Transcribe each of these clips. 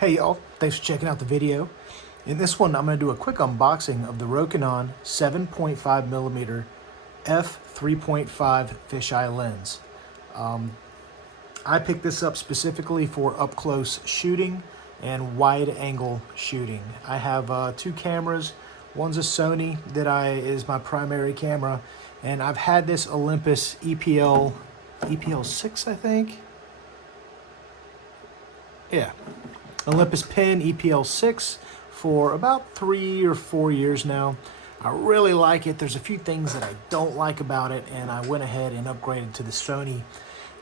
Hey y'all, thanks for checking out the video. In this one, I'm going to do a quick unboxing of the Rokinon 7.5mm f3.5 fisheye lens. I picked this up specifically for up-close shooting and wide-angle shooting. I have two cameras. One's a Sony that is my primary camera, and I've had this Olympus EPL 6, I think. Yeah, Olympus Pen EPL 6 for about 3 or 4 years now. I really like it. There's a few things that I don't like about it, and I went ahead and upgraded to the Sony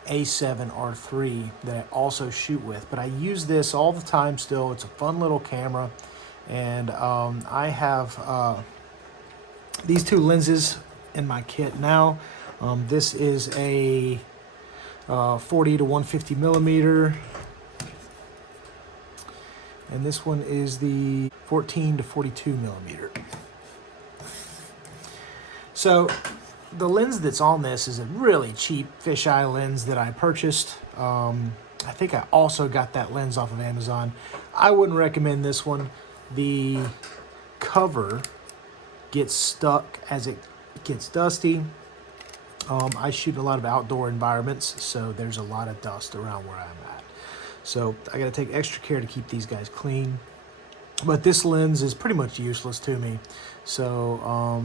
A7R3 that I also shoot with. But I use this all the time still. It's a fun little camera, and I have these two lenses in my kit now. This is a 40 to 150 millimeter. And this one is the 14 to 42 millimeter. So the lens that's on this is a really cheap fisheye lens that I purchased. I think I also got that lens off of Amazon. I wouldn't recommend this one. The cover gets stuck as it gets dusty. I shoot in a lot of outdoor environments, so there's a lot of dust around where I'm at. So I got to take extra care to keep these guys clean. But this lens is pretty much useless to me. So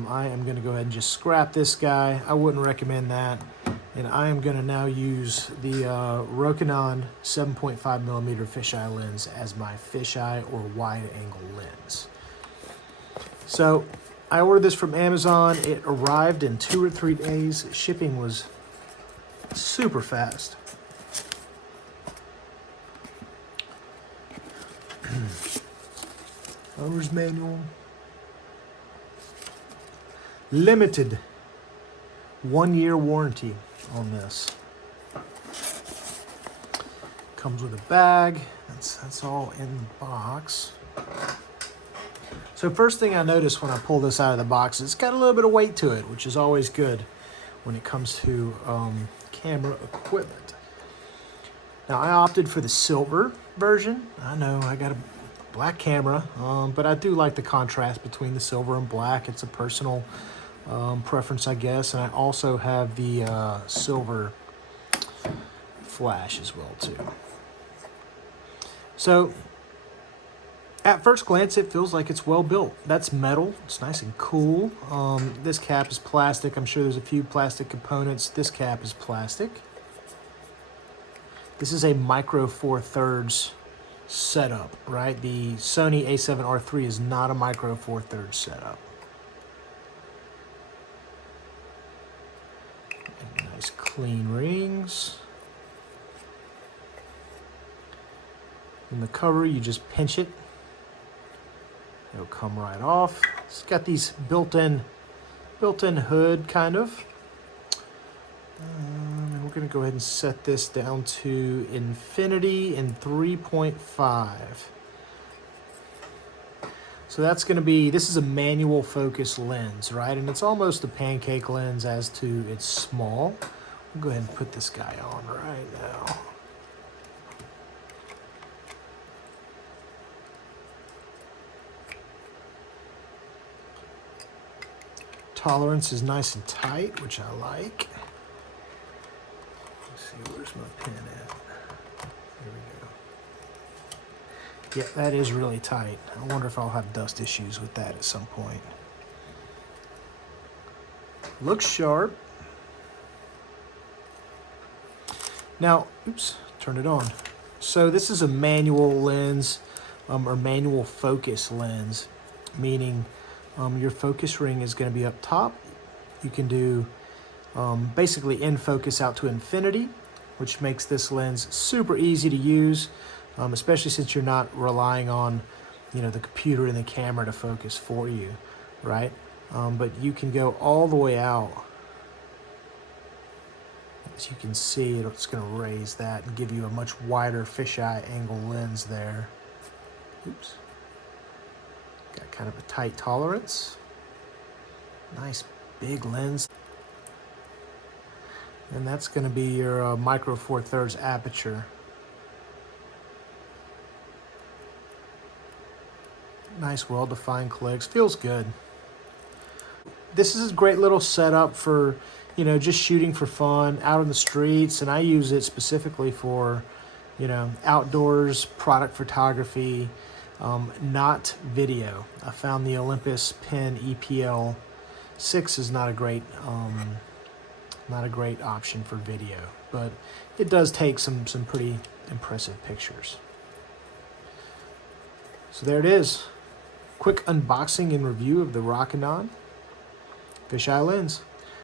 I am going to go ahead and just scrap this guy. I wouldn't recommend that. And I am going to now use the Rokinon 7.5mm fisheye lens as my fisheye or wide angle lens. So I ordered this from Amazon. It arrived in 2 or 3 days. Shipping was super fast. Owner's manual. Limited 1-year warranty on this. Comes with a bag. That's all in the box. So first thing I noticed when I pull this out of the box, it's got a little bit of weight to it, which is always good when it comes to camera equipment. Now I opted for the silver version. I know I got a black camera, but I do like the contrast between the silver and black. It's a personal preference, I guess. And I also have the silver flash as well too. So at first glance, it feels like it's well built. That's metal. It's nice and cool. This cap is plastic. I'm sure there's a few plastic components. This cap is plastic. This is a micro 4/3 setup, right? The Sony A7R3 is not a micro 4/3 setup. And nice clean rings. In the cover, you just pinch it. It'll come right off. It's got these built-in hood, kind of. And we're going to go ahead and set this down to infinity in 3.5. So that's going to be, this is a manual focus lens, right? And it's almost a pancake lens as to it's small. We'll go ahead and put this guy on right now. Tolerance is nice and tight, which I like. Let's see, where's my pen at? There we go. Yeah, that is really tight. I wonder if I'll have dust issues with that at some point. Looks sharp. Now, oops, turn it on. So this is a manual lens, or manual focus lens, meaning your focus ring is going to be up top. You can do basically in focus out to infinity, which makes this lens super easy to use, especially since you're not relying on, the computer and the camera to focus for you, right? But you can go all the way out. As you can see, it's going to raise that and give you a much wider fisheye angle lens there. Oops. Got kind of a tight tolerance. Nice big lens. And that's going to be your micro 4/3 aperture. Nice, well-defined clicks. Feels good. This is a great little setup for, you know, just shooting for fun out on the streets, and I use it specifically for, you know, outdoors, product photography, not video. I found the Olympus Pen EPL 6 is not a great option for video, but it does take some pretty impressive pictures. So there it is. Quick unboxing and review of the Rokinon FishEye lens.